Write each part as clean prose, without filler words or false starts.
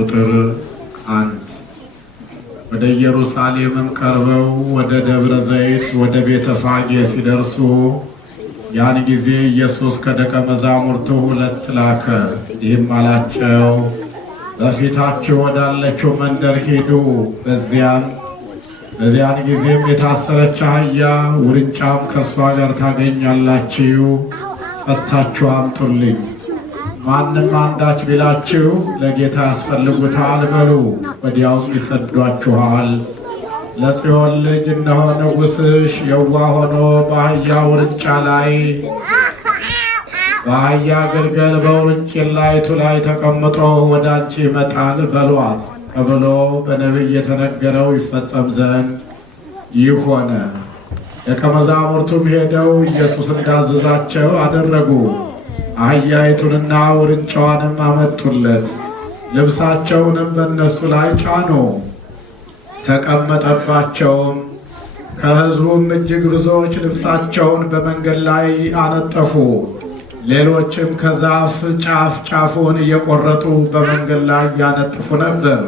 ቁጥር 1 ወደ ኢየሩሳሌምም ቀርበው ወደ ደብረ ዘይት ወደ ቤተፋጌ ሲደርሱ ያን ጊዜ ኢየሱስ ከደቀ መዛሙርቱ 2 ላከ። እንዲህም አላቸው፣ በፊታችሁ ወዳለችው መንደር ሂዱ። በዚያን ጊዜም የታሰረች አህያ ውርንጫም ከእሷ ጋር ታገኛላችሁ፣ ፈታችሁ አምጡልኝ። ማንም አንዳች ቢላችሁ ለጌታ ያስፈልጉታል በሉ፣ ወዲያውም ይሰዷችኋል። ለጽዮን ልጅ እነሆ ንጉሥሽ የዋህ ሆኖ በአህያ ውርንጫ ላይ በአህያ ግልገል በውርንጭላይቱ ላይ ተቀምጦ ወደ አንቺ ይመጣል በሏት ተብሎ በነቢይ የተነገረው ይፈጸም ዘንድ ይህ ሆነ። ደቀ መዛሙርቱም ሄደው ኢየሱስ እንዳዘዛቸው አደረጉ። አህያይቱንና ውርንጫዋንም አመጡለት፣ ልብሳቸውንም በእነሱ ላይ ጫኑ፣ ተቀመጠባቸውም። ከሕዝቡም እጅግ ብዙዎች ልብሳቸውን በመንገድ ላይ አነጠፉ። ሌሎችም ከዛፍ ጫፍ ጫፉን እየቆረጡ በመንገድ ላይ ያነጥፉ ነበር።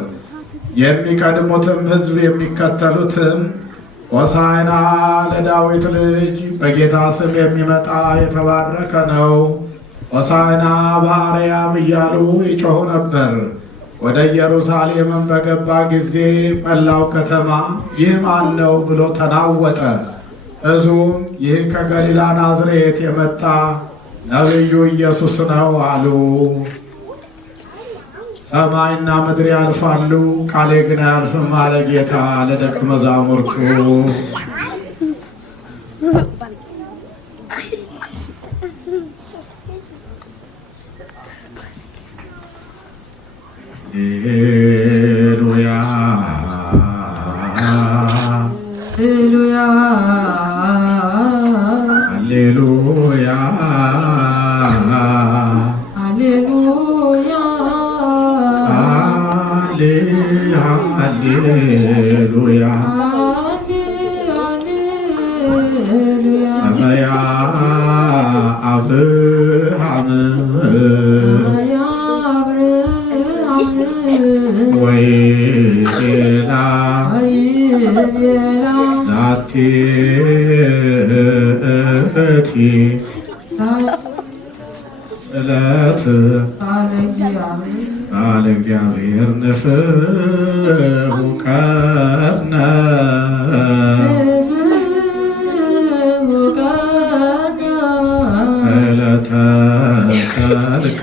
የሚቀድሙትም ሕዝብ የሚከተሉትም ሆሳዕና ለዳዊት ልጅ በጌታ ስም የሚመጣ የተባረከ ነው፣ ሆሳዕና በአርያም እያሉ ይጮኹ ነበር። ወደ ኢየሩሳሌምም በገባ ጊዜ መላው ከተማ ይህ ማን ነው ብሎ ተናወጠ። ሕዝቡም ይህ ከገሊላ ናዝሬት የመጣ ነቢዩ ኢየሱስ ነው አሉ። ሰማይና ምድር ያልፋሉ፣ ቃሌ ግን አያልፍም አለ ጌታ ለደቀ መዛሙርቱ። ሃሌሉያ ሃሌሉያ ሃሌሉያ ሃሌሉያ ሰማያ አብርሃም ወይላ ዛቲ እቲ ዕለት ቃለ እግዚአብሔር ንፍሑ ቀርነ ዕለተ ሰርክ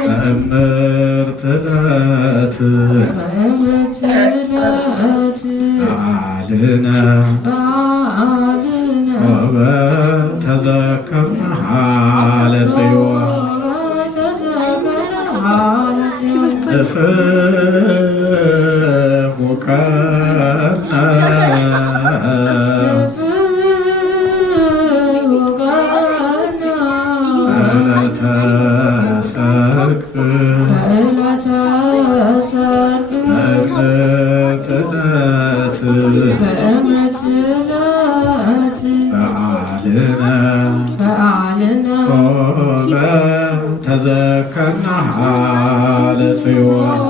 በእምርት ዕለት በዓልነ ወበተዘከርነ ለጽዮን ንፍሑ ቀርነ ዕለተ ሰርክ በእምርት ዕለት በዓልነ ወበተዘከርነ ለጽዮን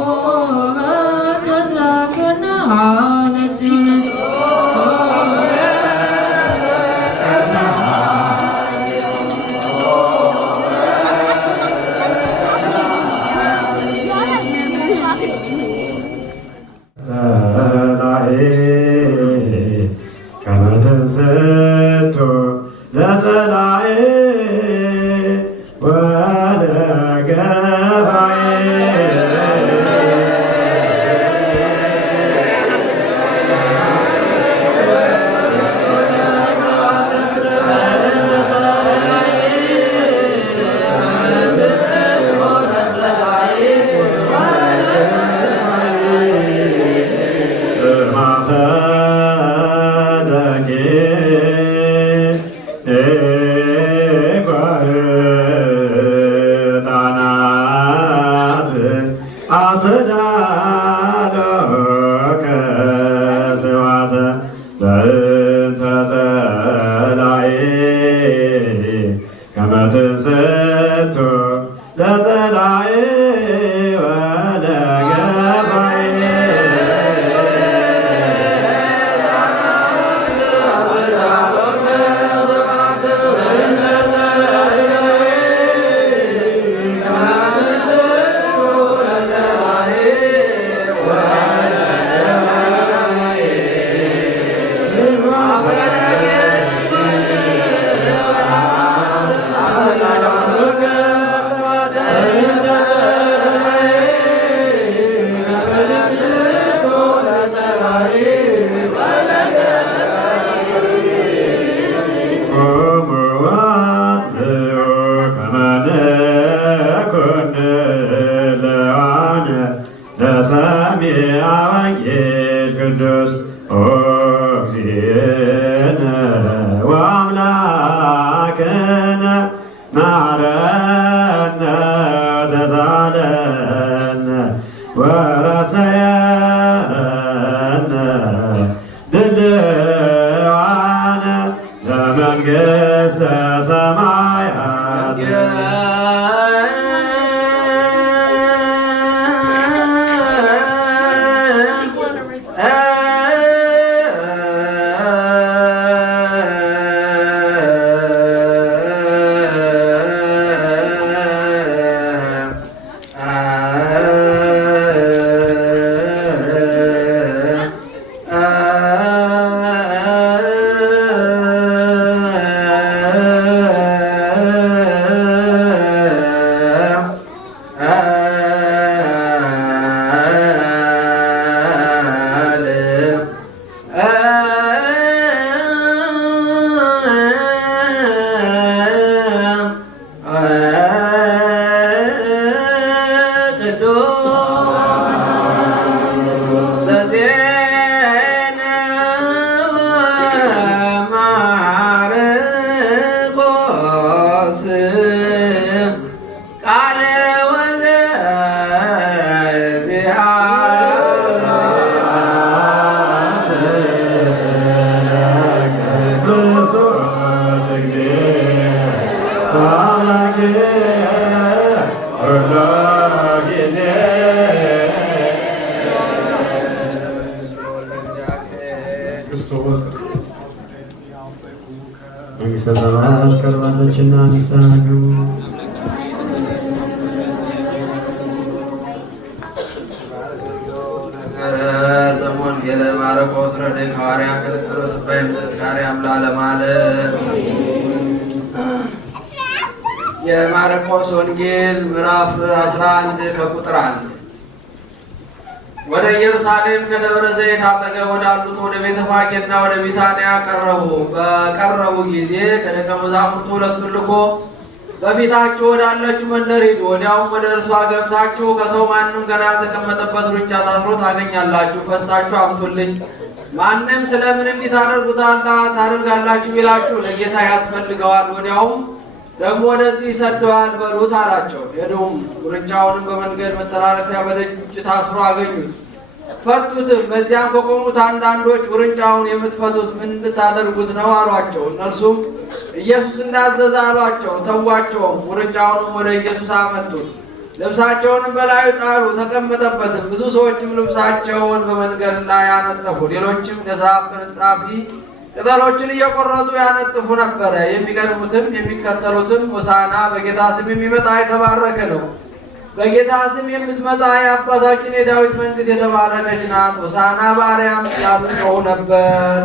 ከመትንሰቶ ለጸላኤ ሰማያት ቀርባለችና ንስሐ ግቡ። ወንጌለ ማርቆስ ረድእ ሐዋርያ ቅዱስ በእምስካርያም ለዓለመ ዓለም። የማርቆስ ወንጌል ምዕራፍ 11 ከቁጥር 1 ወደ ኢየሩሳሌም ከደብረ ዘይት አጠገብ ወዳሉት ወደ ቤተፋጌና ወደ ቢታንያ ቀረቡ። በቀረቡ ጊዜ ከደቀ መዛሙርቱ ሁለቱን ልኮ በፊታችሁ ወዳለችው መንደር ሂዱ፣ ወዲያውም ወደ እርሷ ገብታችሁ ከሰው ማንም ገና ያልተቀመጠበት ውርንጫ ታስሮ ታገኛላችሁ፣ ፈታችሁ አምጡልኝ። ማንም ስለምን እንዲህ ታደርጋላችሁ ቢላችሁ ለጌታ ያስፈልገዋል፣ ወዲያውም ደግሞ ወደዚህ ይሰደዋል በሉት አላቸው። ሄዱም ውርንጫውንም በመንገድ መተላለፊያ በደጅ ታስሮ አገኙት፣ ፈቱትም። በዚያም ከቆሙት አንዳንዶች ውርንጫውን የምትፈቱት ምን ልታደርጉት ነው አሏቸው። እነርሱም ኢየሱስ እንዳዘዘ አሏቸው። ተዋቸውም። ውርንጫውንም ወደ ኢየሱስ አመጡት፣ ልብሳቸውንም በላዩ ጣሉ፣ ተቀመጠበትም። ብዙ ሰዎችም ልብሳቸውን በመንገድ ላይ ያነጠፉ፣ ሌሎችም ከዛፍ ቅርንጫፍ ቅጠሎችን እየቆረጡ ያነጥፉ ነበረ። የሚቀድሙትም የሚከተሉትም ሆሳዕና በጌታ ስም የሚመጣ የተባረከ ነው፣ በጌታ ስም የምትመጣ የአባታችን የዳዊት መንግሥት የተባረከች ናት፣ ሆሳዕና በአርያም ያሉ ሰው ነበር።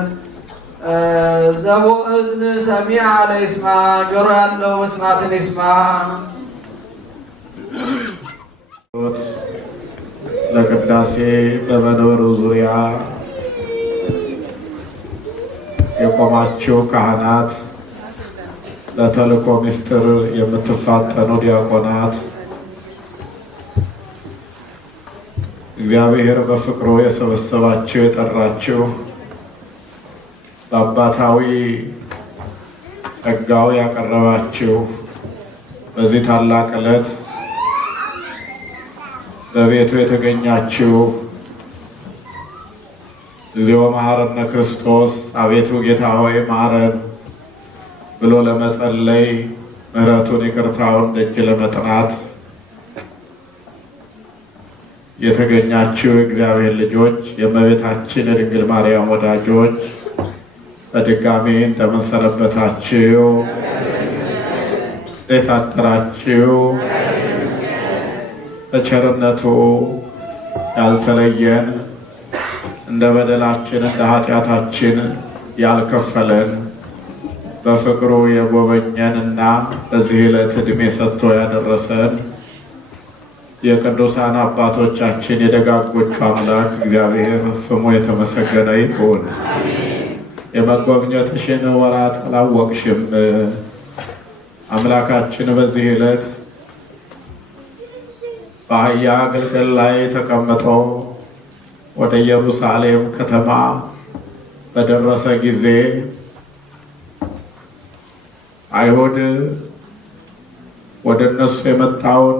ዘቦ እዝን ሰሚዐ ለይስማ፣ ጆሮ ያለው መስማትን ይስማ። ለቅዳሴ በመንበሩ ዙሪያ የቆማችሁ ካህናት፣ ለተልእኮ ምስጢር የምትፋጠኑ ዲያቆናት፣ እግዚአብሔር በፍቅሩ የሰበሰባችሁ የጠራችሁ፣ በአባታዊ ጸጋው ያቀረባችሁ፣ በዚህ ታላቅ ዕለት በቤቱ የተገኛችሁ እግዚኦ መሐረነ ክርስቶስ፣ አቤቱ ጌታ ሆይ ማረን ብሎ ለመጸለይ ምሕረቱን ይቅርታውን ደጅ ለመጥናት የተገኛችሁ እግዚአብሔር ልጆች፣ የእመቤታችን የድንግል ማርያም ወዳጆች በድጋሚ እንደምን ሰነበታችሁ? እንዴት አደራችሁ? በቸርነቱ ያልተለየን እንደ በደላችን እንደ ኃጢአታችን ያልከፈለን በፍቅሩ የጎበኘንና በዚህ ዕለት ዕድሜ ሰጥቶ ያደረሰን የቅዱሳን አባቶቻችን የደጋጎቹ አምላክ እግዚአብሔር ስሙ የተመሰገነ ይሁን። የመጎብኘትሽን ወራት አላወቅሽም። አምላካችን በዚህ ዕለት በአህያ ግልገል ላይ ተቀምጦ ወደ ኢየሩሳሌም ከተማ በደረሰ ጊዜ አይሁድ ወደ እነሱ የመጣውን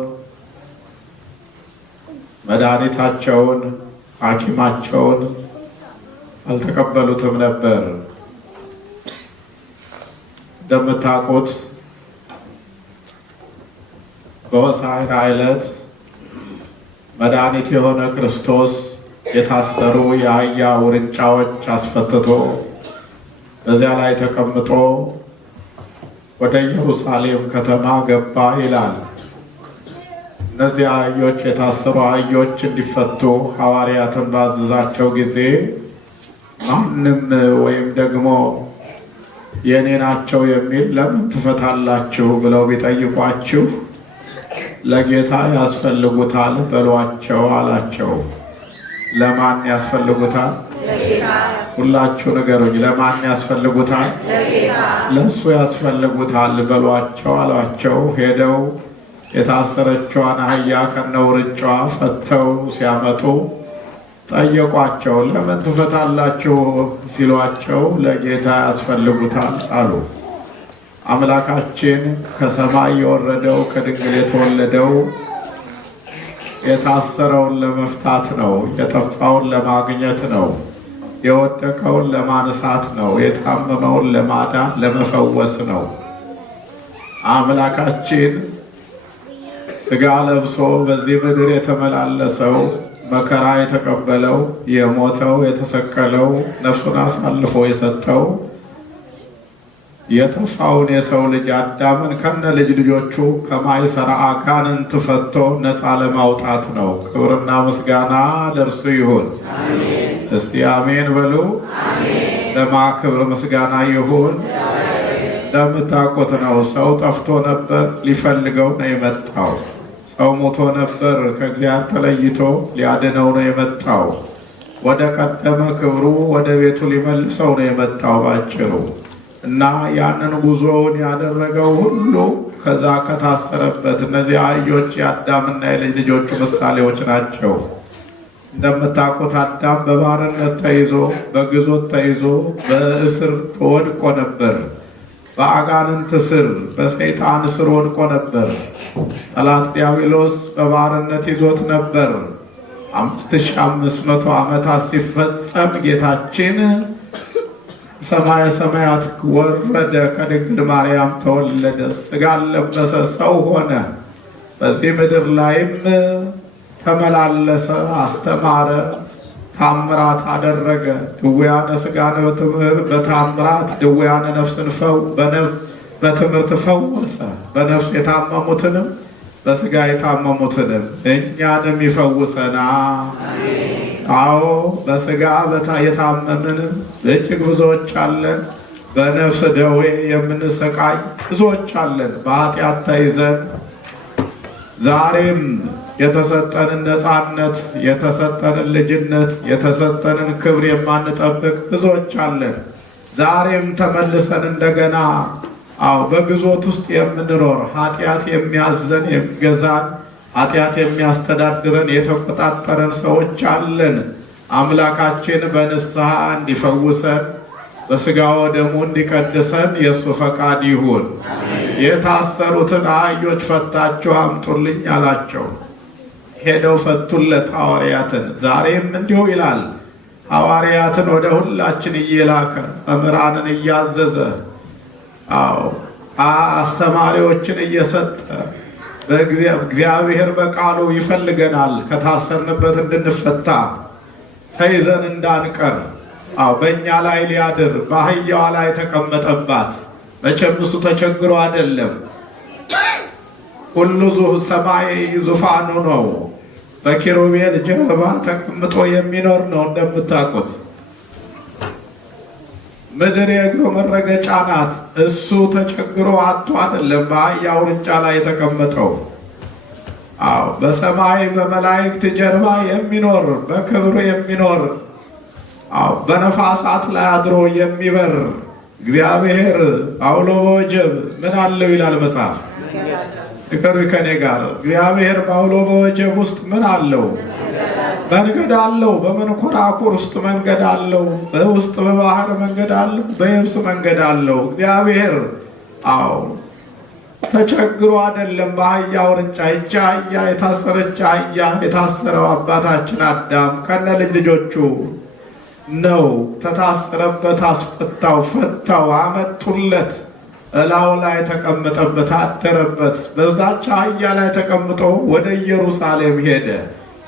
መድኃኒታቸውን ሐኪማቸውን አልተቀበሉትም ነበር። እንደምታውቁት በሆሳዕና ዕለት መድኃኒት የሆነ ክርስቶስ የታሰሩ የአህያ ውርንጫዎች አስፈትቶ በዚያ ላይ ተቀምጦ ወደ ኢየሩሳሌም ከተማ ገባ ይላል። እነዚህ አህዮች የታሰሩ አህዮች እንዲፈቱ ሐዋርያትን ባዘዛቸው ጊዜ ማንም ወይም ደግሞ የኔ ናቸው የሚል ለምን ትፈታላችሁ ብለው ቢጠይቋችሁ ለጌታ ያስፈልጉታል በሏቸው አላቸው። ለማን ያስፈልጉታል? ለጌታ ሁላችሁ ንገሩኝ። ለማን ያስፈልጉታል? ለእሱ ያስፈልጉታል በሏቸው አሏቸው። ሄደው የታሰረችዋን አህያ ከነውርጫዋ ፈተው ሲያመጡ ጠየቋቸው። ለምን ትፈታላችሁ ሲሏቸው ለጌታ ያስፈልጉታል አሉ። አምላካችን ከሰማይ የወረደው ከድንግል የተወለደው የታሰረውን ለመፍታት ነው። የጠፋውን ለማግኘት ነው። የወደቀውን ለማንሳት ነው። የታመመውን ለማዳን ለመፈወስ ነው። አምላካችን ሥጋ ለብሶ በዚህ ምድር የተመላለሰው መከራ የተቀበለው የሞተው የተሰቀለው ነፍሱን አሳልፎ የሰጠው የጠፋውን የሰው ልጅ አዳምን ከነ ልጅ ልጆቹ ከማይሰራ አጋንንት ፈቶ ነፃ ለማውጣት ነው። ክብርና ምስጋና ለእርሱ ይሁን። እስቲ አሜን በሉ። ለማ ክብር ምስጋና ይሁን። እንደምታውቁት ነው፣ ሰው ጠፍቶ ነበር፣ ሊፈልገው ነው የመጣው። ሰው ሞቶ ነበር፣ ከእግዚአብሔር ተለይቶ ሊያድነው ነው የመጣው። ወደ ቀደመ ክብሩ ወደ ቤቱ ሊመልሰው ነው የመጣው ባጭሩ። እና ያንን ጉዞውን ያደረገው ሁሉ ከዛ ከታሰረበት እነዚህ አህዮች የአዳምና የልጅ ልጆቹ ምሳሌዎች ናቸው። እንደምታውቁት አዳም በባርነት ተይዞ በግዞት ተይዞ በእስር ወድቆ ነበር። በአጋንንት ስር በሰይጣን ስር ወድቆ ነበር። ጠላት ዲያብሎስ በባርነት ይዞት ነበር። 5500 ዓመታት ሲፈጸም ጌታችን ሰማየ ሰማያት ወረደ፣ ከድንግል ማርያም ተወለደ፣ ሥጋ ለበሰ፣ ሰው ሆነ። በዚህ ምድር ላይም ተመላለሰ፣ አስተማረ፣ ታምራት አደረገ። ድውያነ ሥጋን በታምራት ድውያነ ነፍስን በትምህርት ፈወሰ። በነፍስ የታመሙትንም በሥጋ የታመሙትንም እኛንም ይፈውሰና። አዎ በሥጋ የታመምንም እጅግ ብዙዎች አለን። በነፍስ ደዌ የምንሰቃይ ብዙዎች አለን። በኃጢአት ተይዘን ዛሬም የተሰጠንን ነፃነት፣ የተሰጠንን ልጅነት፣ የተሰጠንን ክብር የማንጠብቅ ብዙዎች አለን። ዛሬም ተመልሰን እንደገና በግዞት ውስጥ የምንኖር ኃጢአት የሚያዘን የሚገዛን ኃጢአት የሚያስተዳድረን የተቆጣጠረን ሰዎች አለን። አምላካችን በንስሐ እንዲፈውሰን በሥጋው ደሙ እንዲቀድሰን የእሱ ፈቃድ ይሁን። የታሰሩትን አህዮች ፈታችሁ አምጡልኝ አላቸው። ሄደው ፈቱለት ሐዋርያትን። ዛሬም እንዲሁ ይላል። ሐዋርያትን ወደ ሁላችን እየላከ መምህራንን እያዘዘ አስተማሪዎችን እየሰጠ እግዚአብሔር በቃሉ ይፈልገናል። ከታሰርንበት እንድንፈታ ተይዘን እንዳንቀር በእኛ ላይ ሊያድር በአህያዋ ላይ ተቀመጠባት። መቼም እሱ ተቸግሮ አይደለም። ሁሉ ሰማይ ዙፋኑ ነው። በኪሩቤል ጀርባ ተቀምጦ የሚኖር ነው። እንደምታውቁት ምድር የእግሩ መረገጫ ናት። እሱ ተቸግሮ አጥቶ አይደለም በአህያው ውርንጫ ላይ የተቀመጠው። በሰማይ በመላእክት ጀርባ የሚኖር በክብሩ የሚኖር በነፋሳት ላይ አድሮ የሚበር እግዚአብሔር አውሎ በወጀብ ምን አለው ይላል መጽሐፍ። ንገሩ ከኔ ጋር። እግዚአብሔር በአውሎ በወጀብ ውስጥ ምን አለው? መንገድ አለው። በመንኮራኩር ውስጥ መንገድ አለው። በውስጥ በባህር መንገድ አለው። በየብስ መንገድ አለው። እግዚአብሔር ተቸግሮ አይደለም በአህያ ውርንጫ። እጅ አህያ የታሰረች አህያ የታሰረው አባታችን አዳም ከነ ልጅ ልጆቹ ነው። ተታሰረበት አስፈታው፣ ፈታው፣ አመጡለት። እላው ላይ ተቀመጠበት፣ አደረበት። በዛች አህያ ላይ ተቀምጦ ወደ ኢየሩሳሌም ሄደ።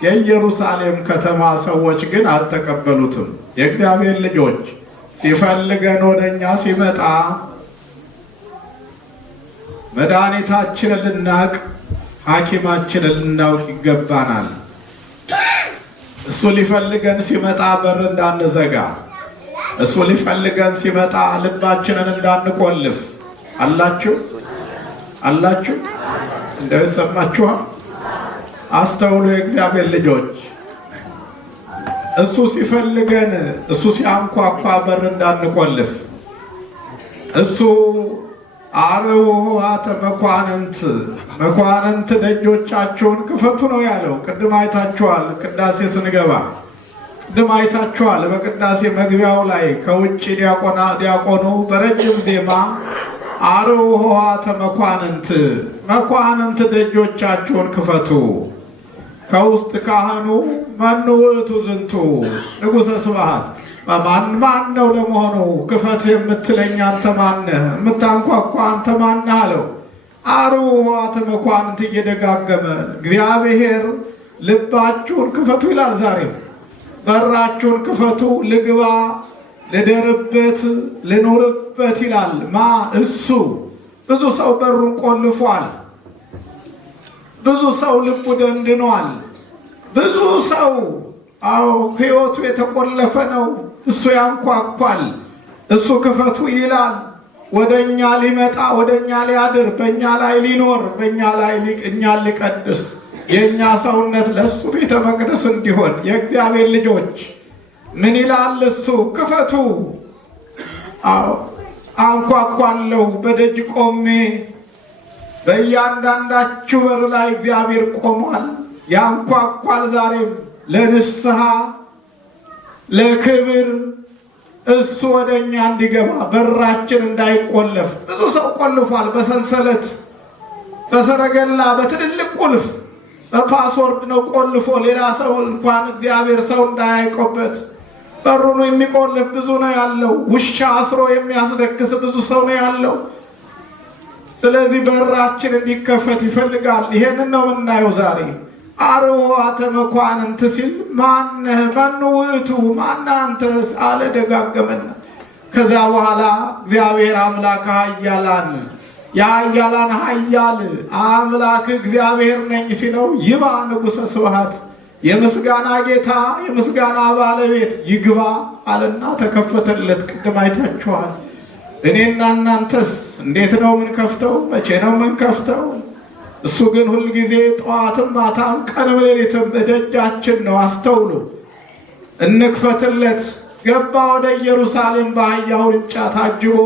የኢየሩሳሌም ከተማ ሰዎች ግን አልተቀበሉትም። የእግዚአብሔር ልጆች ሲፈልገን ወደኛ ሲመጣ መድኃኒታችንን ልናቅ፣ ሐኪማችንን ልናውቅ ይገባናል። እሱ ሊፈልገን ሲመጣ በር እንዳንዘጋ፣ እሱ ሊፈልገን ሲመጣ ልባችንን እንዳንቆልፍ። አላችሁ እንደው ይሰማችኋል? አስተውሉ የእግዚአብሔር ልጆች። እሱ ሲፈልገን እሱ ሲያንኳኳ በር እንዳንቆልፍ እሱ አርኅዋተ መኳንንት ደጆቻቸውን ክፈቱ ነው ያለው። ቅድም አይታችኋል። ቅዳሴ ስንገባ ቅድም አይታችኋል። በቅዳሴ መግቢያው ላይ ከውጭ ዲያቆኑ በረጅም ዜማ አርኅዋተ መኳንንት ደጆቻቸውን ክፈቱ፣ ከውስጥ ካህኑ መኑ ውእቱ ዝንቱ ንጉሠ ስብሐት ማን ነው ለመሆኑ ክፈት የምትለኝ አንተ ማነህ? የምታንኳኳ አንተ ማነህ አለው። አርኅዋተ መኳንንት እየደጋገመ እግዚአብሔር ልባችሁን ክፈቱ ይላል። ዛሬ በራችሁን ክፈቱ፣ ልግባ፣ ልደርበት፣ ልኖርበት ይላል። እሱ ብዙ ሰው በሩን ቆልፏል። ብዙ ሰው ልቡ ደንድኗል። ብዙ ሰው ሕይወቱ የተቆለፈ ነው። እሱ ያንኳኳል። እሱ ክፈቱ ይላል። ወደኛ ሊመጣ ወደኛ ሊያድር በእኛ ላይ ሊኖር በእኛ ላይ እኛን ሊቀድስ የእኛ ሰውነት ለእሱ ቤተ መቅደስ እንዲሆን የእግዚአብሔር ልጆች ምን ይላል እሱ? ክፈቱ። አንኳኳለሁ፣ በደጅ ቆሜ። በእያንዳንዳችሁ በር ላይ እግዚአብሔር ቆሟል፣ ያንኳኳል። ዛሬም ለንስሐ ለክብር እሱ ወደኛ እንዲገባ በራችን እንዳይቆለፍ። ብዙ ሰው ቆልፏል። በሰንሰለት በሰረገላ በትልልቅ ቁልፍ በፓስወርድ ነው ቆልፎ ሌላ ሰው እንኳን እግዚአብሔር ሰው እንዳያይቆበት በሩን የሚቆልፍ ብዙ ነው ያለው። ውሻ አስሮ የሚያስደክስ ብዙ ሰው ነው ያለው። ስለዚህ በራችን እንዲከፈት ይፈልጋል። ይሄንን ነው የምናየው ዛሬ። አርኅዋተ መኳንንት ሲል ማነህ? መኑ ውእቱ ማነህ አንተ አለ ደጋገመና። ከዚያ በኋላ እግዚአብሔር አምላክ ኃያላን የኃያላን ኃያል አምላክ እግዚአብሔር ነኝ ሲለው ይባ ንጉሠ ስብሐት የምስጋና ጌታ የምስጋና ባለቤት ይግባ አለና ተከፈተለት። ቅድም አይታችኋል። እኔና እናንተስ እንዴት ነው የምንከፍተው? መቼ ነው የምንከፍተው? እሱ ግን ሁልጊዜ ጠዋትም ማታም ቀንም ሌሊትም በደጃችን ነው። አስተውሉ። እንክፈትለት። ገባ ወደ ኢየሩሳሌም በአህያ ውርንጫ ታጅቦ።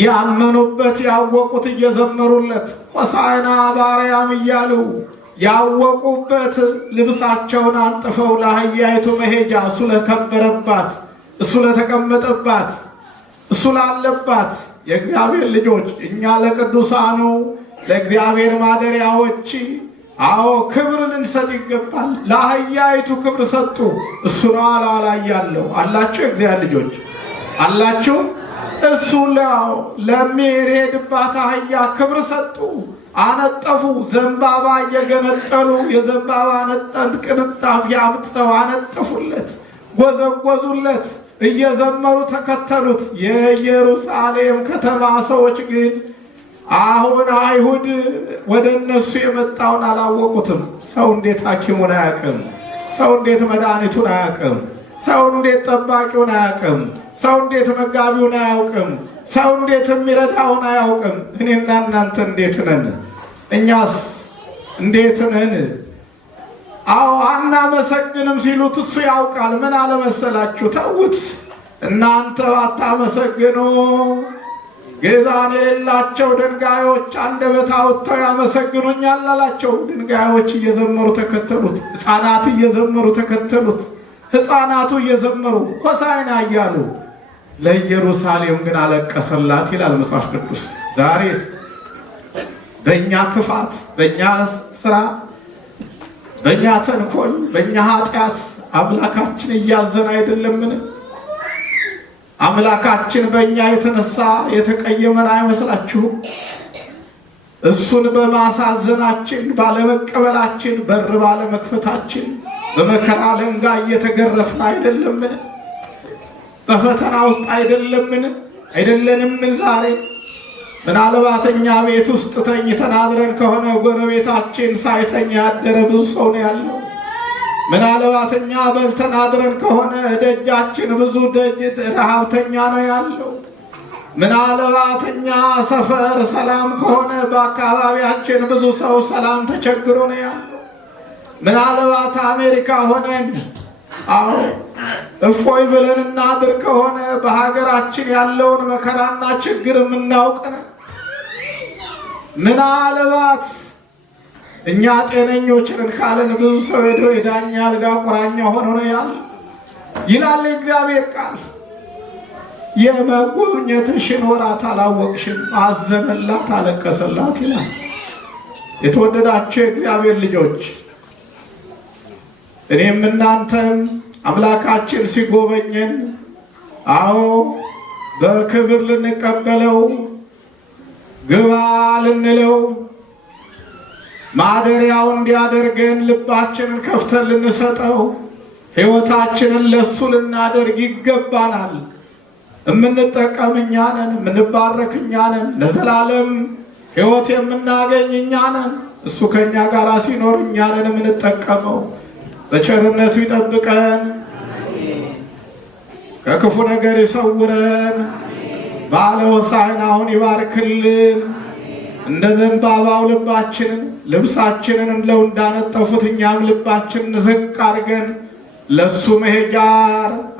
ያመኑበት ያወቁት እየዘመሩለት ሆሳዕና በአርያም እያሉ ያወቁበት ልብሳቸውን አንጥፈው ለአህያይቱ መሄጃ እሱ ለከበረባት እሱ ለተቀመጠባት እሱ ላለባት የእግዚአብሔር ልጆች እኛ ለቅዱሳኑ ለእግዚአብሔር ማደሪያዎች ክብር ልንሰጥ ይገባል። ለአህያይቱ ክብር ሰጡ። እሱ ነው አላላ ያለው አላችሁ። የእግዚአብሔር ልጆች አላችሁ። እሱ ለሚሄድባት አህያ ክብር ሰጡ። አነጠፉ። ዘንባባ እየገነጠሉ የዘንባባ ቅንጣፊ አምጥተው አነጠፉለት፣ ጎዘጎዙለት፣ እየዘመሩ ተከተሉት። የኢየሩሳሌም ከተማ ሰዎች ግን አሁን አይሁድ ወደ እነሱ የመጣውን አላወቁትም። ሰው እንዴት ሐኪሙን አያውቅም? ሰው እንዴት መድኃኒቱን አያውቅም? ሰው እንዴት ጠባቂውን አያውቅም? ሰው እንዴት መጋቢውን አያውቅም? ሰው እንዴት የሚረዳውን አያውቅም? እኔና እናንተ እንዴት ነን? እኛስ እንዴት ነን? አናመሰግንም ሲሉት እሱ ያውቃል። ምን አለመሰላችሁ? ተዉት። እናንተ ባታመሰግኑ ግዛን የሌላቸው ድንጋዮች አንደበት አውጥተው ያመሰግኑኛል አላቸው። ድንጋዮች እየዘመሩ ተከተሉት። ሕፃናት እየዘመሩ ተከተሉት። ሕፃናቱ እየዘመሩ ሆሳዕና እያሉ ለኢየሩሳሌም ግን አለቀሰላት ይላል መጽሐፍ ቅዱስ። ዛሬስ በእኛ ክፋት፣ በእኛ ስራ፣ በእኛ ተንኮል፣ በእኛ ኃጢአት አምላካችን እያዘን አይደለምን? አምላካችን በእኛ የተነሳ የተቀየመን አይመስላችሁም? እሱን በማሳዘናችን ባለመቀበላችን፣ በር ባለመክፈታችን በመከራ አለንጋ እየተገረፍን አይደለምን? በፈተና ውስጥ አይደለንምን? ዛሬ ምናልባት እኛ ቤት ውስጥ ተኝተን አድረን ከሆነ ጎረቤታችን ሳይተኛ ያደረ ብዙ ሰው ነው ያለው። ምናልባት እኛ በልተን አድረን ከሆነ ደጃችን ብዙ ረሃብተኛ ነው ያለው። ምናልባት እኛ ሰፈር ሰላም ከሆነ በአካባቢያችን ብዙ ሰው ሰላም ተቸግሮ ነው ያለው። ምናልባት አሜሪካ ሆነን አዎ እፎይ ብለን እናድር ከሆነ በሀገራችን ያለውን መከራና ችግር የምናውቅ ነን። ምናልባት እኛ ጤነኞች ነን ካለን ብዙ ሰው ሄዶ የዳኛ አልጋ ቁራኛ ሆኖ ነው ያለ ይላል እግዚአብሔር ቃል። የመጎብኘትሽን ወራት አላወቅሽም፣ አዘነላት፣ አለቀሰላት ይላል። የተወደዳችሁ የእግዚአብሔር ልጆች እኔም እናንተም አምላካችን ሲጎበኘን አዎ በክብር ልንቀበለው ግባ ልንለው ማደሪያው እንዲያደርገን ልባችንን ከፍተን ልንሰጠው ሕይወታችንን ለሱ ልናደርግ ይገባናል። የምንጠቀም እኛ ነን፣ የምንባረክ እኛ ነን፣ ለዘላለም ሕይወት የምናገኝ እኛ ነን። እሱ ከኛ ጋር ሲኖር እኛ ነን የምንጠቀመው። በቸርነቱ ይጠብቀን፣ ከክፉ ነገር ይሰውረን፣ በዓለ ሆሳዕናውን ይባርክልን። እንደ ዘንባባው ልባችንን ልብሳችንን እንደው እንዳነጠፉት እኛም ልባችንን ዝቅ አድርገን ለሱ መሄጃ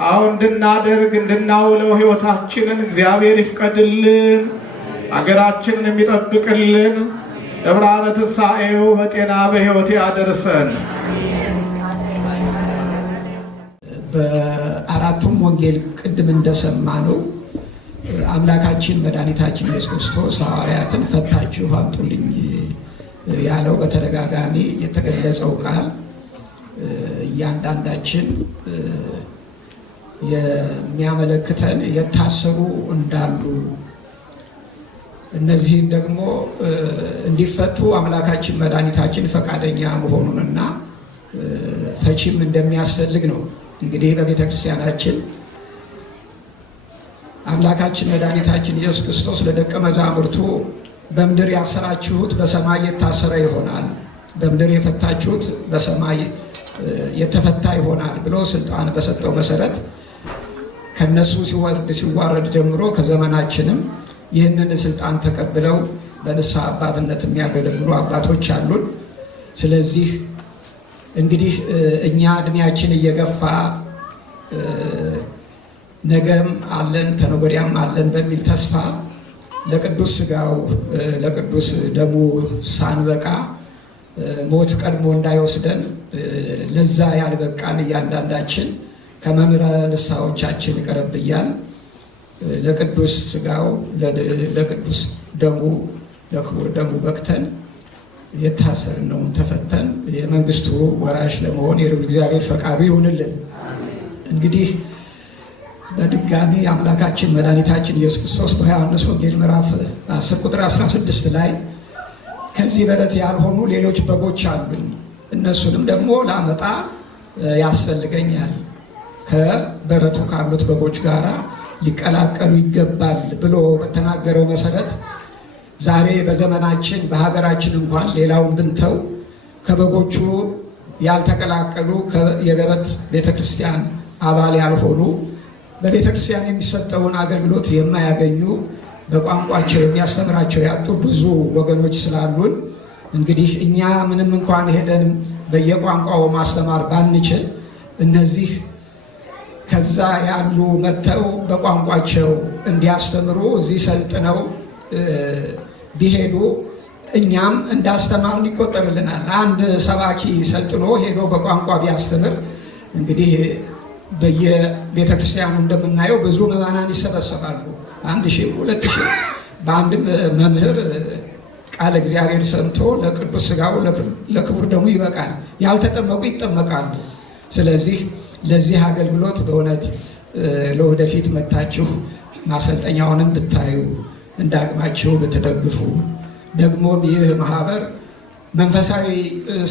አሁን እንድናደርግ እንድናውለው ሕይወታችንን እግዚአብሔር ይፍቀድልን። ሀገራችንን የሚጠብቅልን ለብርሃነ ትንሣኤው በጤና በሕይወት ያደርሰን። በአራቱም ወንጌል ቅድም እንደሰማ ነው አምላካችን መድኃኒታችን ኢየሱስ ክርስቶስ ሐዋርያትን ፈታችሁ አምጡልኝ ያለው በተደጋጋሚ የተገለጸው ቃል እያንዳንዳችን የሚያመለክተን የታሰሩ እንዳሉ እነዚህን ደግሞ እንዲፈቱ አምላካችን መድኃኒታችን ፈቃደኛ መሆኑንና ፈቺም እንደሚያስፈልግ ነው። እንግዲህ በቤተ ክርስቲያናችን አምላካችን መድኃኒታችን ኢየሱስ ክርስቶስ ለደቀ መዛሙርቱ በምድር ያሰራችሁት በሰማይ የታሰረ ይሆናል፣ በምድር የፈታችሁት በሰማይ የተፈታ ይሆናል ብሎ ስልጣን በሰጠው መሰረት ከነሱ ሲዋረድ ጀምሮ ከዘመናችንም ይህንን ስልጣን ተቀብለው በንስሐ አባትነት የሚያገለግሉ አባቶች አሉን። ስለዚህ እንግዲህ እኛ እድሜያችን እየገፋ ነገም አለን ተነገወዲያም አለን በሚል ተስፋ ለቅዱስ ሥጋው ለቅዱስ ደሙ ሳንበቃ ሞት ቀድሞ እንዳይወስደን ለዛ ያልበቃን እያንዳንዳችን ከመምህረ ንስሐዎቻችን ቀረብ እያል ለቅዱስ ሥጋው ለቅዱስ ደሙ ለክቡር ደሙ በቅተን የታሰርነውን ተፈተን የመንግስቱ ወራሽ ለመሆን የልዑል እግዚአብሔር ፈቃዱ ይሁንልን። እንግዲህ በድጋሚ አምላካችን መድኃኒታችን ኢየሱስ ክርስቶስ በዮሐንስ ወንጌል ምዕራፍ 10 ቁጥር 16 ላይ ከዚህ በረት ያልሆኑ ሌሎች በጎች አሉኝ፣ እነሱንም ደግሞ ላመጣ ያስፈልገኛል፣ ከበረቱ ካሉት በጎች ጋር ሊቀላቀሉ ይገባል ብሎ በተናገረው መሰረት ዛሬ በዘመናችን በሀገራችን እንኳን ሌላውን ብንተው ከበጎቹ ያልተቀላቀሉ የበረት ቤተክርስቲያን አባል ያልሆኑ በቤተክርስቲያን የሚሰጠውን አገልግሎት የማያገኙ በቋንቋቸው የሚያስተምራቸው ያጡ ብዙ ወገኖች ስላሉን እንግዲህ እኛ ምንም እንኳን ሄደን በየቋንቋው ማስተማር ባንችል እነዚህ ከዛ ያሉ መጥተው በቋንቋቸው እንዲያስተምሩ እዚህ ሰልጥነው ቢሄዱ እኛም እንዳስተማርን ይቆጠርልናል። አንድ ሰባኪ ሰልጥኖ ሄዶ በቋንቋ ቢያስተምር እንግዲህ በየቤተክርስቲያኑ እንደምናየው ብዙ ምዕመናን ይሰበሰባሉ። 1000 2000 በአንድ መምህር ቃል እግዚአብሔር ሰምቶ ለቅዱስ ሥጋው ለክቡር ደሙ ይበቃል። ያልተጠመቁ ይጠመቃሉ። ስለዚህ ለዚህ አገልግሎት በእውነት ለወደፊት መታችሁ ማሰልጠኛውንም ብታዩ እንዳቅማችሁ ብትደግፉ ደግሞም ይህ ማህበር መንፈሳዊ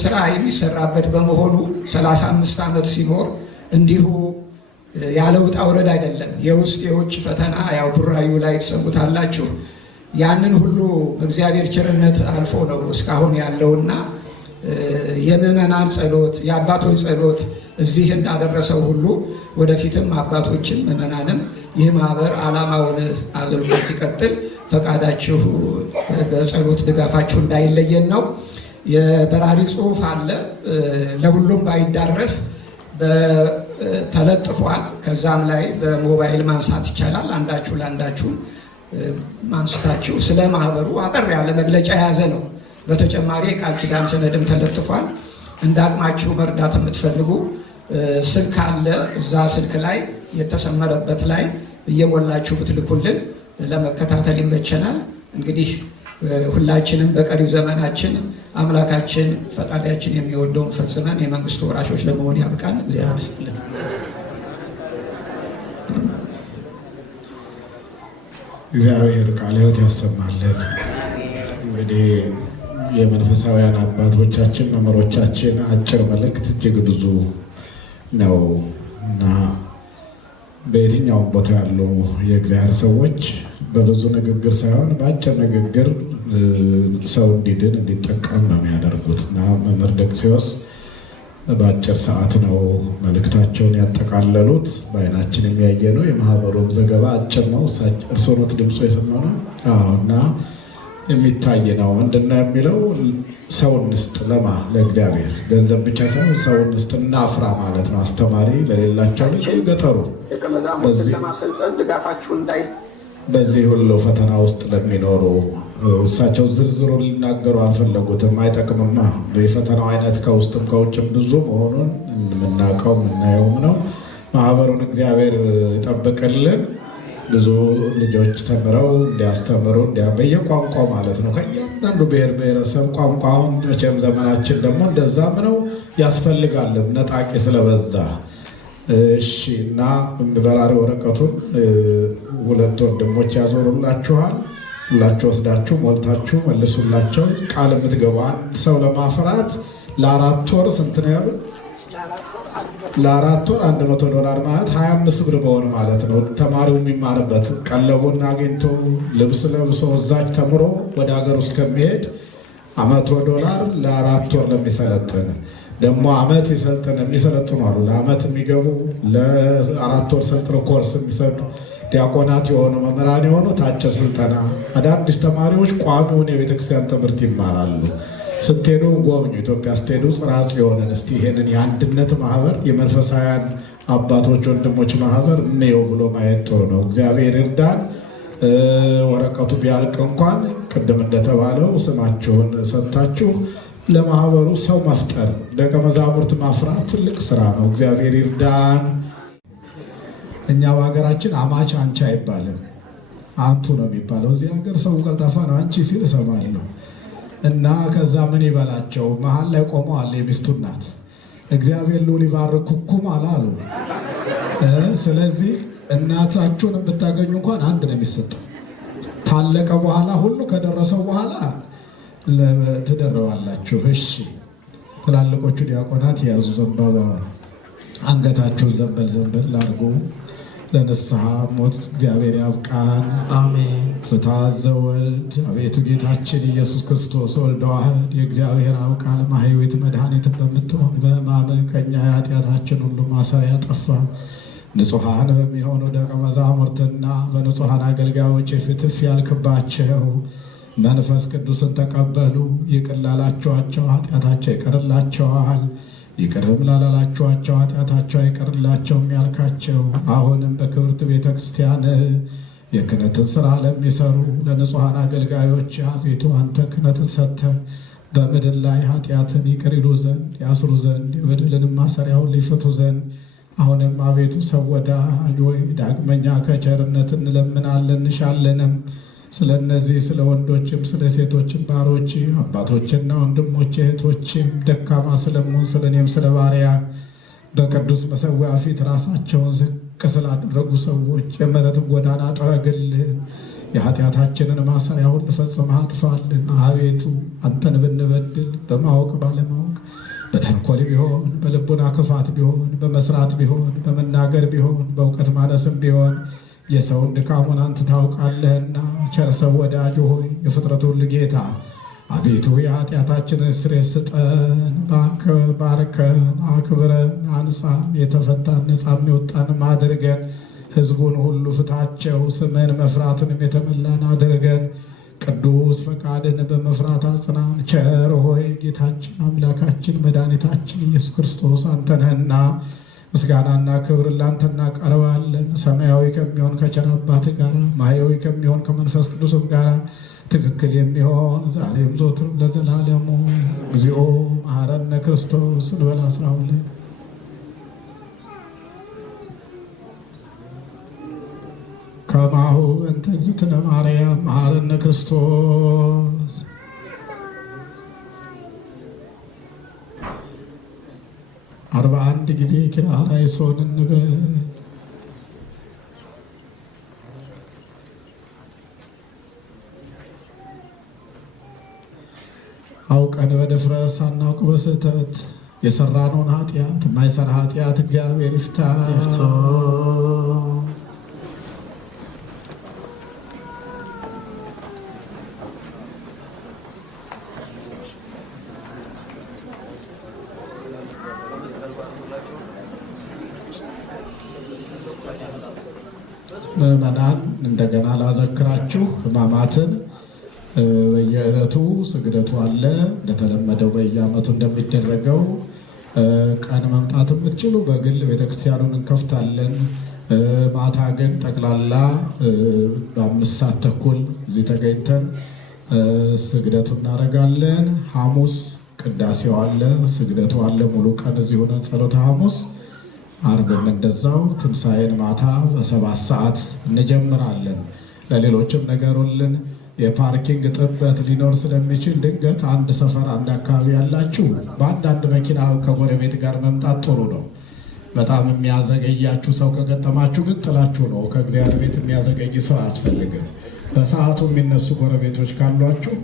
ስራ የሚሰራበት በመሆኑ 35 ዓመት ሲኖር እንዲሁ ያለ ውጣ ውረድ አይደለም። የውስጥ የውጭ ፈተና ያው ቡራዩ ላይ ተሰሙታላችሁ። ያንን ሁሉ በእግዚአብሔር ቸርነት አልፎ ነው እስካሁን ያለውና የምዕመናን ጸሎት የአባቶች ጸሎት እዚህ እንዳደረሰው ሁሉ ወደፊትም አባቶችን ምዕመናንም ይህ ማህበር ዓላማውን አገልግሎት ይቀጥል ፈቃዳችሁ በጸሎት ድጋፋችሁ እንዳይለየን ነው። የበራሪ ጽሑፍ አለ። ለሁሉም ባይዳረስ ተለጥፏል። ከዛም ላይ በሞባይል ማንሳት ይቻላል። አንዳችሁ ለአንዳችሁ ማንስታችሁ ስለ ማህበሩ አጠር ያለ መግለጫ የያዘ ነው። በተጨማሪ የቃል ኪዳን ሰነድም ተለጥፏል። እንደ አቅማችሁ መርዳት የምትፈልጉ ስልክ አለ። እዛ ስልክ ላይ የተሰመረበት ላይ እየሞላችሁ ብትልኩልን ለመከታተል ይመቸናል። እንግዲህ ሁላችንም በቀሪው ዘመናችን አምላካችን ፈጣሪያችን የሚወደውን ፈጽመን የመንግስቱ ወራሾች ለመሆን ያብቃን። እግዚአብሔር ይስጥልን። እግዚአብሔር ቃለ ሕይወት ያሰማልን። እንግዲህ የመንፈሳውያን አባቶቻችን መምህሮቻችን አጭር መልእክት እጅግ ብዙ ነው እና በየትኛውም ቦታ ያሉ የእግዚአብሔር ሰዎች በብዙ ንግግር ሳይሆን በአጭር ንግግር ሰው እንዲድን እንዲጠቀም ነው የሚያደርጉት እና መምህር ደቅሲዮስ በአጭር ሰዓት ነው መልእክታቸውን ያጠቃለሉት። በአይናችን የሚያየ ነው። የማህበሩም ዘገባ አጭር ነው። እርሶኖት ድምፁ የሰማነው እና የሚታይ ነው። ምንድነው የሚለው? ሰው እንስጥ ለእግዚአብሔር ገንዘብ ብቻ ሳይሆን ሰው እንስጥ እናፍራ ማለት ነው። አስተማሪ ለሌላቸው ልጅ ገጠሩ በዚህ ሁሉ ፈተና ውስጥ ለሚኖሩ እሳቸው ዝርዝሩ ሊናገሩ አልፈለጉትም። አይጠቅምማ። የፈተናው አይነት ከውስጥም ከውጭም ብዙ መሆኑን የምናውቀው የምናየውም ነው። ማህበሩን እግዚአብሔር ይጠብቅልን። ብዙ ልጆች ተምረው እንዲያስተምሩ በየቋንቋው ማለት ነው ከእያንዳንዱ ብሔር ብሔረሰብ ቋንቋ። አሁን መቼም ዘመናችን ደግሞ እንደዛም ነው ያስፈልጋልም ነጣቂ ስለበዛ። እሺ እና በራሪ ወረቀቱን ሁለት ወንድሞች ያዞሩላችኋል። ሁላችሁ ወስዳችሁ ሞልታችሁ መልሱላቸው። ቃል የምትገቡ አንድ ሰው ለማፍራት ለ4 ወር ስንት ነው ያሉ? ለ4 ወር $100 ማለት 25 ብር በሆነ ማለት ነው። ተማሪው የሚማርበት ቀለቡን አግኝቶ ልብስ ለብሶ እዛች ተምሮ ወደ ሀገር ውስጥ ከሚሄድ $100 ለ4 ወር ለሚሰለጥን ደግሞ ዓመት ይሰልጥን የሚሰለጥኑ አሉ። ለዓመት የሚገቡ ለ4 ወር ሰልጥነው ኮርስ የሚሰዱ ዲያቆናት የሆኑ መምህራን የሆኑ አጭር ስልጠና፣ አዳዲስ ተማሪዎች ቋሚውን የቤተክርስቲያን ትምህርት ይማራሉ። ስትሄዱ ጎብኙ። ኢትዮጵያ ስትሄዱ ጽርሐ ጽዮንን እስቲ ይሄንን የአንድነት ማህበር የመንፈሳውያን አባቶች ወንድሞች ማህበር እንየው ብሎ ማየት ጥሩ ነው። እግዚአብሔር ይርዳን። ወረቀቱ ቢያልቅ እንኳን ቅድም እንደተባለው ስማችሁን ሰጥታችሁ ለማህበሩ ሰው መፍጠር ደቀ መዛሙርት ማፍራት ትልቅ ስራ ነው። እግዚአብሔር ይርዳን። እኛ በሀገራችን አማች አንቺ አይባልም፣ አንቱ ነው የሚባለው። እዚህ ሀገር ሰው ቀልጣፋ ነው፣ አንቺ ሲል እሰማለሁ። እና ከዛ ምን ይበላቸው መሀል ላይ ቆመዋል የሚስቱ እናት። እግዚአብሔር ልዑል ይባርክኩም አላሉ። ስለዚህ እናታችሁን ብታገኙ እንኳን አንድ ነው የሚሰጠው። ታለቀ በኋላ ሁሉ ከደረሰው በኋላ ትደረባላችሁ። እሺ ትላልቆቹ ዲያቆናት የያዙ ዘንባባ አንገታችሁን ዘንበል ዘንበል አድርጉ። ለንስሐ ሞት እግዚአብሔር ያብቃን። አሜን። ፍትሐት ዘወልድ አቤቱ ጌታችን ኢየሱስ ክርስቶስ ወልደ ዋህድ የእግዚአብሔር አብ ቃል ማህይወት መድኃኒት በምትሆን በሕማምህ ከእኛ የኃጢአታችን ሁሉ ማሰሪያ ጠፋ። ንጹሐን በሚሆኑ ደቀ መዛሙርትና በንጹሐን አገልጋዮች ፍትፍ ያልክባቸው መንፈስ ቅዱስን ተቀበሉ። ይቅር ላላችኋቸው ኃጢአታቸው ይቀርላቸዋል፣ ይቅርም ላላላችኋቸው ኃጢአታቸው አይቀርላቸውም ያልካቸው አሁንም በክብርት ቤተ ክርስቲያን የክህነትን ሥራ ለሚሰሩ ለንጹሐን አገልጋዮች አቤቱ አንተ ክህነትን ሰጥተህ በምድር ላይ ኃጢአትን ይቅር ይሉ ዘንድ ያስሩ ዘንድ የበደልንም ማሰሪያውን ሊፈቱ ዘንድ አሁንም አቤቱ ሰው ወዳጅ ሆይ ዳግመኛ ከቸርነት እንለምናለን እንሻለንም። ስለ እነዚህ ስለ ወንዶችም ስለ ሴቶችም ባሮች አባቶችና ወንድሞች እህቶችም ደካማ ስለመሆን ስለ እኔም ስለ ባሪያ በቅዱስ መሠዊያ ፊት ራሳቸውን ዝቅ ስላደረጉ ሰዎች የምሕረትን ጎዳና ጥረግልን። የኃጢአታችንን ማሰሪያ ሁሉ ፈጽመህ አጥፋልን። አቤቱ አንተን ብንበድል በማወቅ ባለማወቅ በተንኮል ቢሆን በልቡና ክፋት ቢሆን በመስራት ቢሆን በመናገር ቢሆን በእውቀት ማነስም ቢሆን የሰውን ድካሙን አንተ ታውቃለህና ቸር ሰው ወዳጅ ሆይ የፍጥረት ሁሉ ጌታ አቤቱ የኃጢአታችንን ስርየት ስጠን። ባርከን አክብረን አንጻን። የተፈታን ነፃ የሚወጣንም አድርገን። ሕዝቡን ሁሉ ፍታቸው። ስምን መፍራትንም የተመላን አድርገን። ቅዱስ ፈቃድህን በመፍራት አጽናን። ቸር ሆይ ጌታችን አምላካችን መድኃኒታችን ኢየሱስ ክርስቶስ አንተ ነህና ምስጋናና ክብር ላንተ እናቀርባለን። ሰማያዊ ከሚሆን ከቸር አባትህ ጋር ማህያዊ ከሚሆን ከመንፈስ ቅዱስም ጋር ትክክል የሚሆን ዛሬም ዘወትርም ለዘላለሙ እግዚኦ መሐረነ ክርስቶስ እንበል 12 ከማሁ እንተ እግዝእትነ ማርያም መሐረነ ክርስቶስ 41 ጊዜ ኪርያላይሶን እንበል። አውቀን በድፍረት ሳናውቅ በስህተት የሰራነውን ኃጢአት የማይሰራ ኃጢአት እግዚአብሔር ይፍታ። ምዕመናን እንደገና ላዘክራችሁ ሕማማትን በየዕለቱ ስግደቱ አለ። እንደተለመደው በየዓመቱ እንደሚደረገው ቀን መምጣት የምትችሉ በግል ቤተክርስቲያኑን እንከፍታለን። ማታ ግን ጠቅላላ በ5 ሰዓት ተኩል እዚህ ተገኝተን ስግደቱ እናደርጋለን። ሐሙስ ቅዳሴው አለ፣ ስግደቱ አለ። ሙሉ ቀን እዚህ ሆነን ጸሎተ ሐሙስ፣ ዓርብም እንደዛው ትንሣኤን ማታ በ7 ሰዓት እንጀምራለን። ለሌሎችም ነገሩልን። የፓርኪንግ ጥበት ሊኖር ስለሚችል ድንገት አንድ ሰፈር አንድ አካባቢ ያላችሁ በአንዳንድ መኪና ከጎረቤት ጋር መምጣት ጥሩ ነው። በጣም የሚያዘገያችሁ ሰው ከገጠማችሁ ግን ጥላችሁ ነው። ከእግዚአብሔር ቤት የሚያዘገይ ሰው አያስፈልግም። በሰዓቱ የሚነሱ ጎረቤቶች ካሏችሁ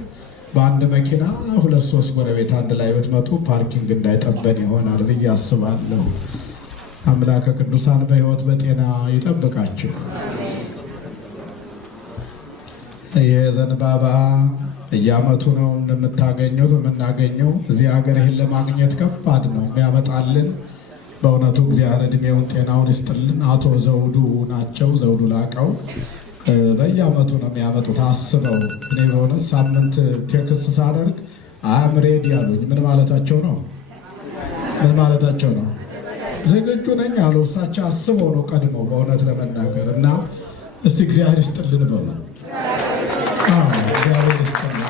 በአንድ መኪና 2-3 ጎረቤት አንድ ላይ ብትመጡ ፓርኪንግ እንዳይጠበን ይሆናል ብዬ አስባለሁ። አምላከ ቅዱሳን በሕይወት በጤና ይጠብቃችሁ። የዘንባባ በየዓመቱ ነው የምናገኘው። እዚህ ሀገር ይህን ለማግኘት ከባድ ነው የሚያመጣልን። በእውነቱ እግዚአብሔር ዕድሜውን ጤናውን ይስጥልን። አቶ ዘውዱ ናቸው፣ ዘውዱ ላቀው በየዓመቱ ነው የሚያመጡት። አስበው እኔ በእውነት ሳምንት ቴክስት ሳደርግ አም ሬዲ ያሉኝ። ምን ማለታቸው ነው? ምን ማለታቸው ነው? ዝግጁ ነኝ አሉ። እሳቸው አስበው ነው ቀድመው በእውነት ለመናገር እና እስቲ እግዚአብሔር ይስጥልን በሉ። እግዚአብሔር ይስጥልን።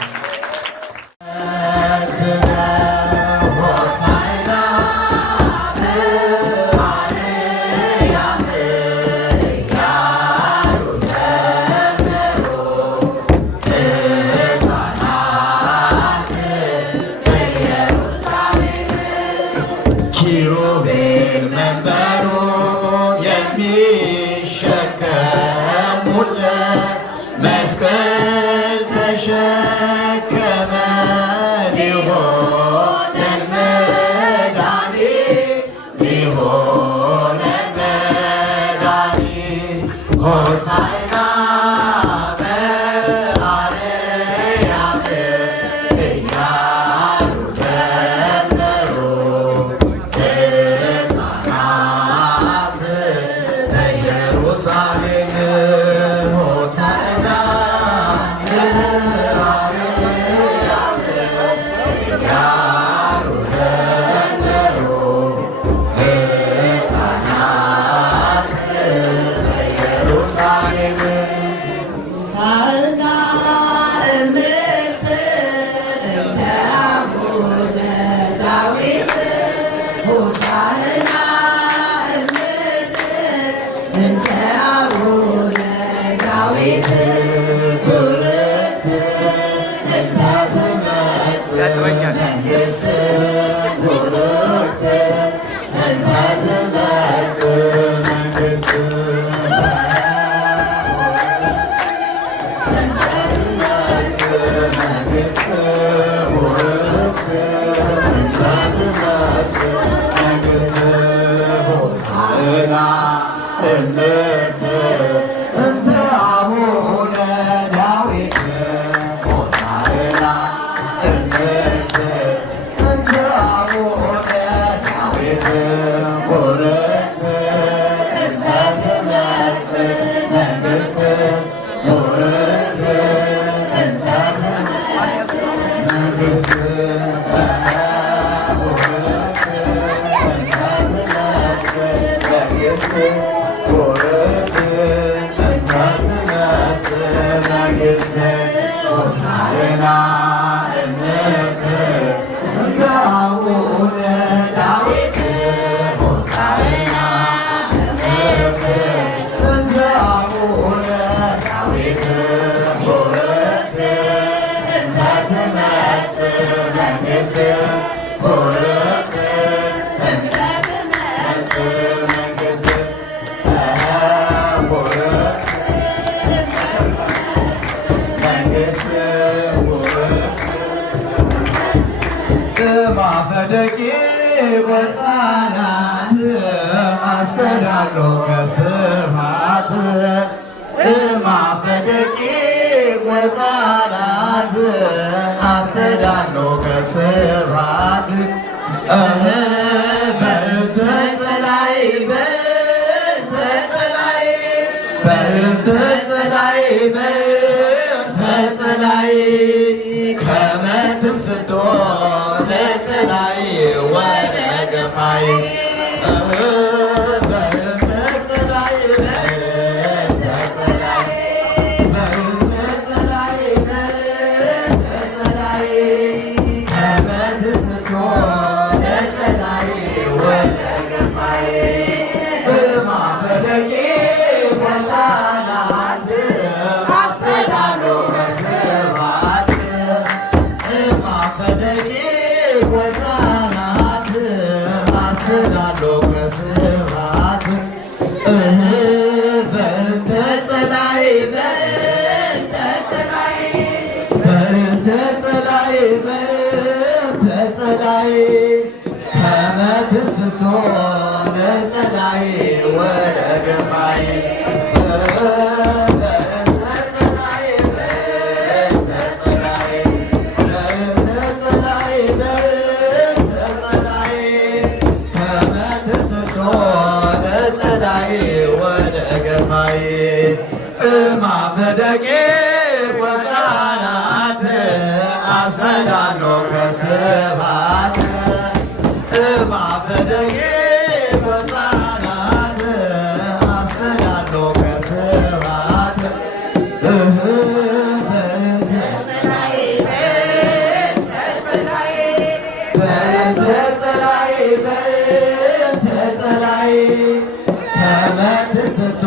ተሸከመ ሊሆነን መድኃኒት ሊሆነን መድኃኒት ሆሳዕና በአርያም እያሉ ዘመሩ ሕፃናት በኢየሩሳሌም ሆሳዕና Jerusalem መንግሥት ሆሳዕና እምክር እንተ አቡነ ዳዊት ሆሳዕና እምክር እንተ አቡነ ዳዊት ቡርክት እንተ ትመጽእ መንግሥት ቡርክት እንተ ትመጽእ መንግሥት ቡርክት መንግሥት ማፈደቂ ወፃናት አስተዳሎ ከስፋት ማፈደቂ ወፃናት አስተዳሎ ከስፋት በእንተ ጸላይ በእንተ ጸላይ በእንተ ጸላይ በእንተ ጸላይ ከመ ትንስቶ ለጸላይ ወደ ገፋይ በእንተ ጸላይ በእንተ ጸላይ በእንተ ጸላይ በእንተ ጸላይ ከመ ትንስቶ ለጸላይ ወደ ገፋይ በማፈደቂ ወፃናት አስተዳሎ ከስፋት ማፈደቂ ወፃናት አስተዳሎ ከስፋት በእንተ ጸላይ በእንተ ጸላይ በእንተ ጸላይ በእንተ ጸላይ ከመ ትንስቶ ለጸላይ ወደ ገፋይ በእንተ ጸላይ በእንተ ጸላይ በእንተ ጸላይ በእንተ ጸላይ ከመ ትንስቶ ለጸላይ ወደ ገፋይ ማፈደቂ ወፃናት አስተዳሎ ከስፋት ማፈደቂ ወፃናት አስተዳሎ ከስፋት በእንተ ጸላይ በእንተ ጸላይ በእንተ ጸላይ በእንተ ጸላይ ከመ ትንስቶ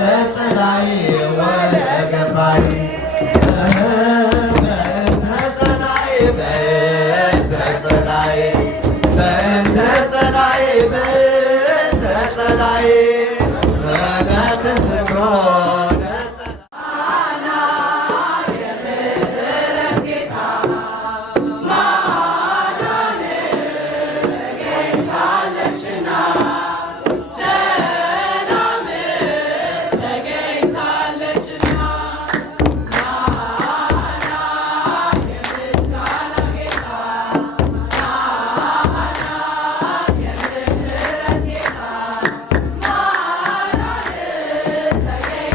ለጸላይ ወደ ገፋይ በእንተ ጸላይ በእንተ ጸላይ በእንተ ጸላይ በእንተ ጸላይ ከመ ትንስቶ Yeah.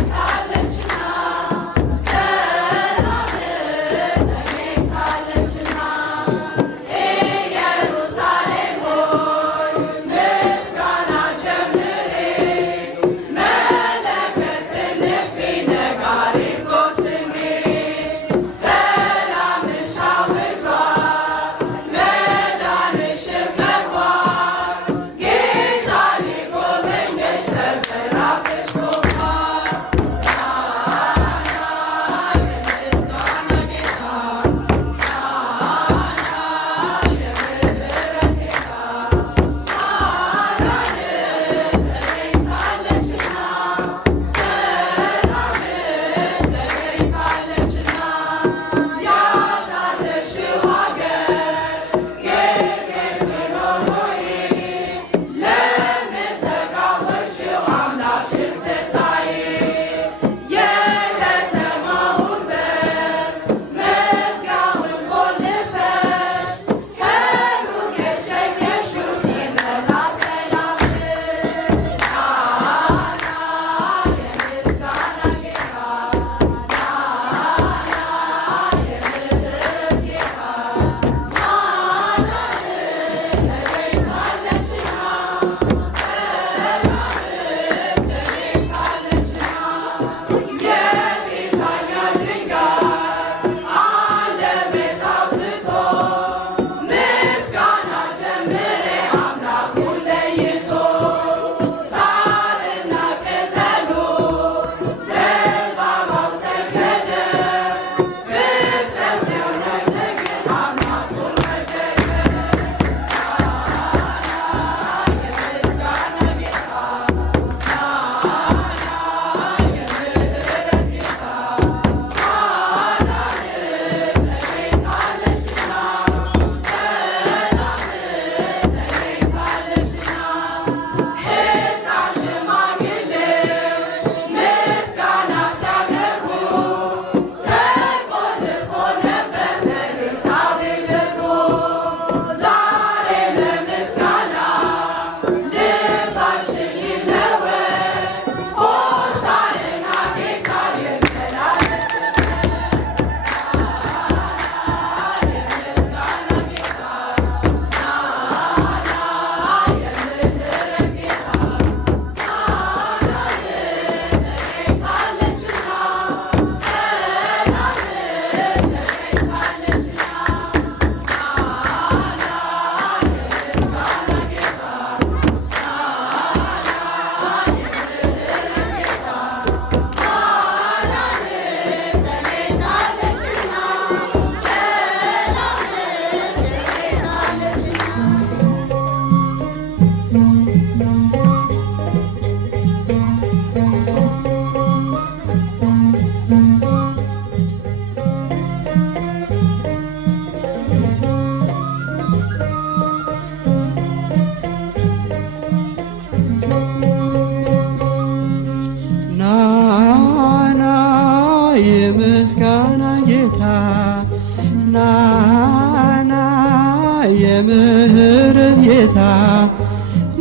የምስጋና ጌታ ናና የምህረት ጌታ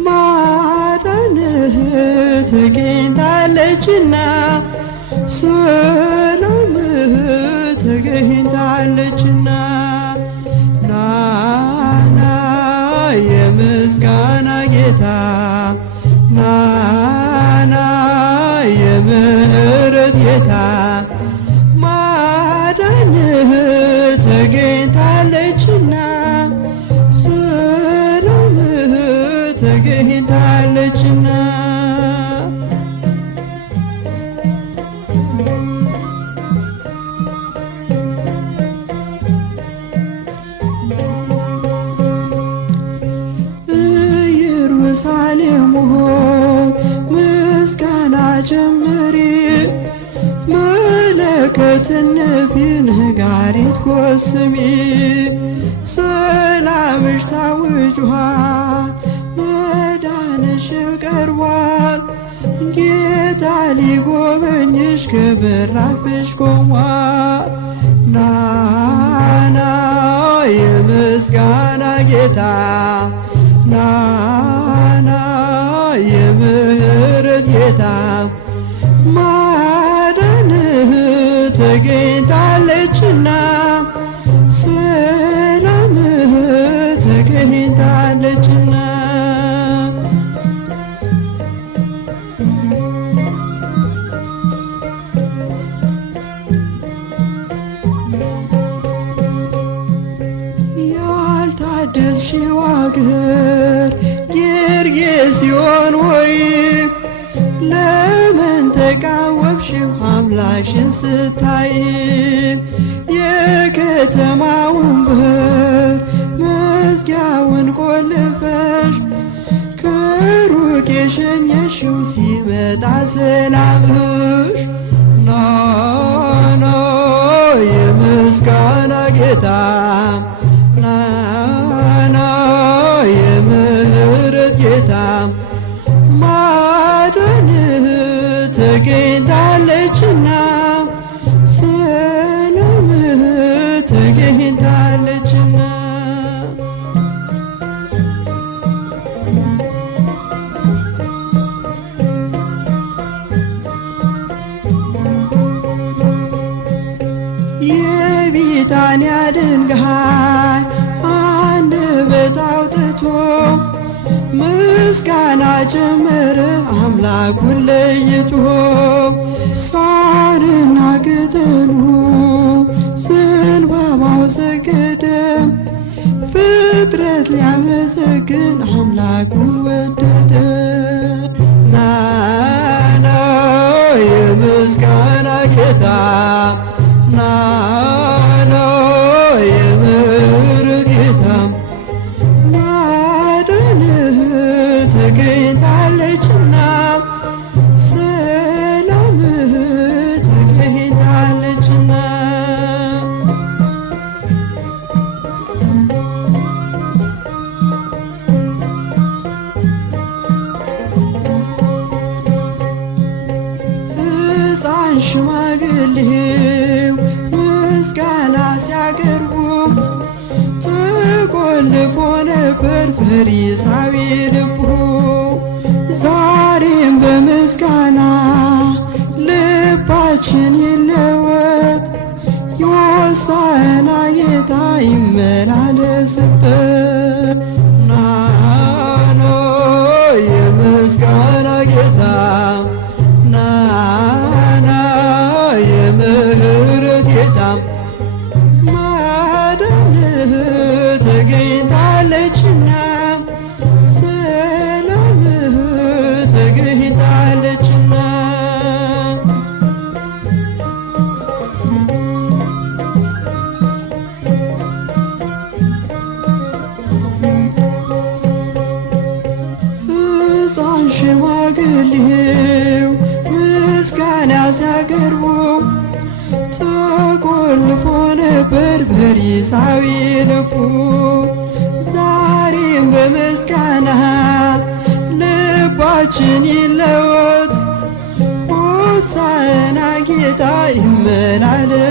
ማዳንህ ተገኝታለችና ሰላምህ ተገኝታለችና ናና የምስጋና ጌታ ናና የምህረት ጌታ ማዳንህ ተገኝታለችና ሰላምህ ተገኝታለችና ኢየሩሳሌም ሆይ ምስጋና ጀምሪ መለከትን ነፊ ነጋሪት ጎስሚ ሰላምሽ ታውጇል መዳንሽም ቀርቧል ጌታ ሊጎበኝሽ ከበራፍሽ ቆሟል ናና የምስጋና ጌታ ናና የምህረት ጌታ ማዳንህ ተገኝታለችና ሰላምህ ተገኝታለችና ያልታደልሽው አገር ጌርጌሴኖን ሆይ ለምን ተቃወምሽው አምላክሽን ስታይ የከተማውን በር መዝጊያውን ቆልፈሽ ከሩቅ የሸኘሽው ሲመጣ ሰላምሽ ናና የምስጋና ጌታ ናና የምህረት ጌታ ማዳንህ ተገኝታለችና ሰላምህ ተገኝታለችና የቢታንያ ድንጋይ አንደበት አውጥቶ ምስጋና ጀመረ አምላኩን ለይቶ ሳርና ቅጠሉ ዘንባባው ሰገደ ፍጥረት ሊያመሰግን አምላኩን ወደደ ናና የምስጋና ጌታ ናና የምህረት ጌታ ማዳንህ ተገኝታለችና ሰላምህ ተገኝታለችና ሕፃን ሽማግሌው ምስጋና ሲያቀርቡ ተቆልፎ ነበር ፈሪሳዊ ልቡ ዛሬም በምስጋና ልባችን ይለወጥ የሆሳዕና ጌታ ይመላለስበት ናና የምስጋና ጌታ ናና የምህረት ጌታ ማዳንህ ተገኝታለችና ሰላምህ ተገኝታለችና ሕፃን ሽማግሌው ምስጋና ሲያቀርቡ ተቆልፎ ነበር ፈሪሳዊ ልቡ ዛሬም በምስጋና ልባችን ይለወጥ ሆሳዕና ጌታ ይመ ዘላለም